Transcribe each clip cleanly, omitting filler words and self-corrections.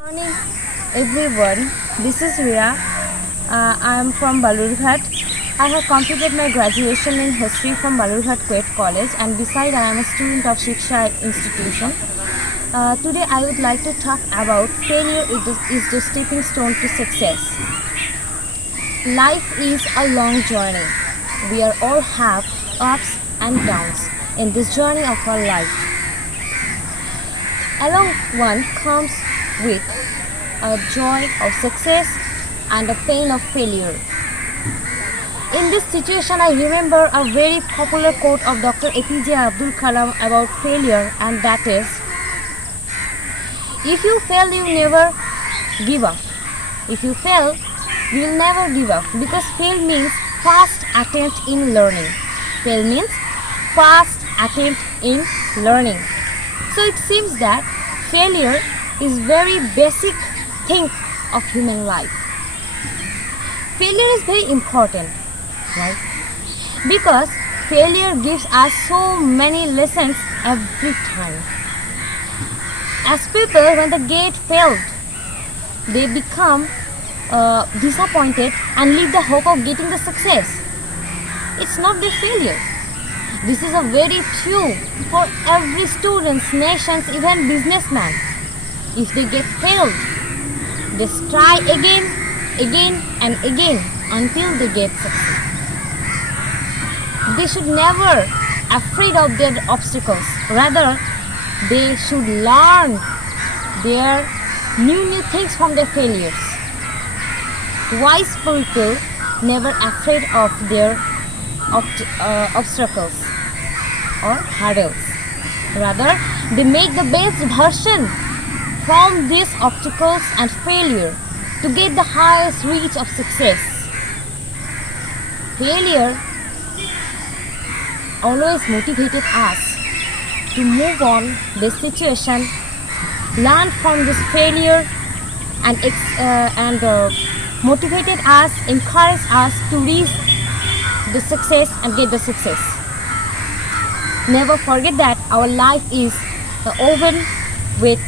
Morning, everyone. This is Ria. I am from Balurghat. I have completed my graduation in history from Balurghat Quet College, and beside I am a student of Shiksha institution. Today I would like to talk about failure is the stepping stone to success. Life is a long journey. We are all have ups and downs in this journey of our life. Along one comes with a joy of success and a pain of failure. In this situation, I remember a very popular quote of Dr. APJ Abdul Kalam about failure, and that is, if you fail, you never give up. If you fail, you will never give up, because fail means first attempt in learning. Fail means first attempt in learning. So it seems that failure is very basic thing of human life. Failure is very important, right? Because failure gives us so many lessons every time. As people, when the gate failed, they become disappointed and leave the hope of getting the success. It's not the failure. This is a very true for every students, nations, even businessmen. If they get failed, they try again and again until they get success. They should never afraid of their obstacles. Rather, they should learn their new things from their failures. Wise people never afraid of their obstacles or hurdles. Rather, they make the best version from these obstacles and failure to get the highest reach of success. Failure always motivated us to move on this situation, learn from this failure, and motivated us, encouraged us to reach the success and get the success. Never forget that our life is the oven with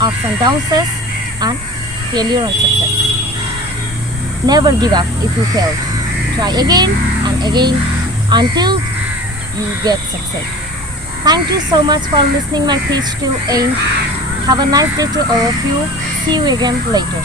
ups and downs and failure and success. Never give up if you fail. Try again and again until you get success. Thank you so much for listening my pitch to end. Have a nice day to all of you. See you again later.